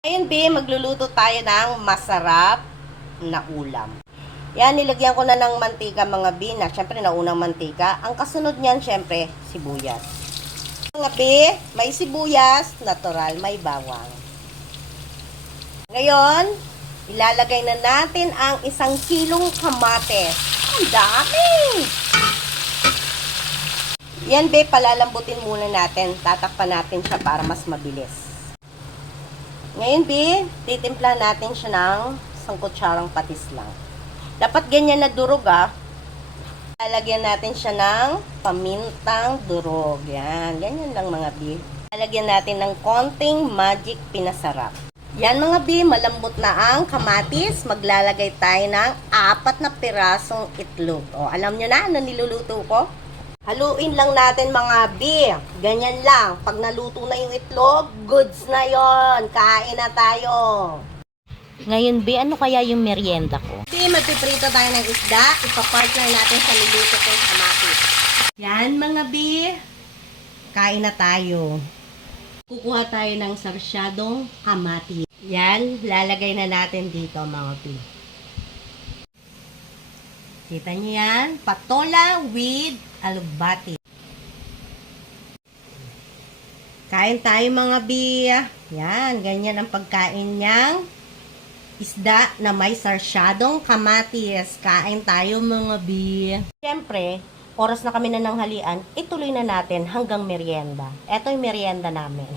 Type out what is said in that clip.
Ngayon, B, magluluto tayo ng masarap na ulam. Yan, nilagyan ko na ng mantika mga B, na syempre naunang mantika. Ang kasunod niyan, syempre, sibuyas. Mga B, may sibuyas, natural, may bawang. Ngayon, ilalagay na natin ang 1 kilong kamatis. Ang dami! Yan, B, palalambutin muna natin. Tatakpan natin siya para mas mabilis. Ngayon, B, titimpla natin siya ng 1 kutsarang patis lang. Dapat ganyan na durog, ah. Lalagyan natin siya ng pamintang durog. Yan, ganyan lang mga B. Lalagyan natin ng konting magic pinasarap. Yan mga B, malambot na ang kamatis. Maglalagay tayo ng 4 na pirasong itlog. O, alam nyo na ano niluluto ko? Haluin lang natin mga B. Ganyan lang. Pag naluto na yung itlog, goods na yon. Kain na tayo. Ngayon, B, ano kaya yung merienda ko? B, magpiprito tayo ng isda. Ipapartner natin sa niluto kong kamatis. Yan mga B. Kain na tayo. Kukuha tayo ng sarsyadong kamatis. Yan, lalagay na natin dito mga B. Kita niyo yan? Patola with alugbati. Kain tayo mga B. Yan, ganyan ang pagkain niyang isda na may sarsyadong kamatis. Kain tayo mga B. Siyempre, oras na kami na ng halian, ituloy na natin hanggang merienda. Ito yung merienda namin.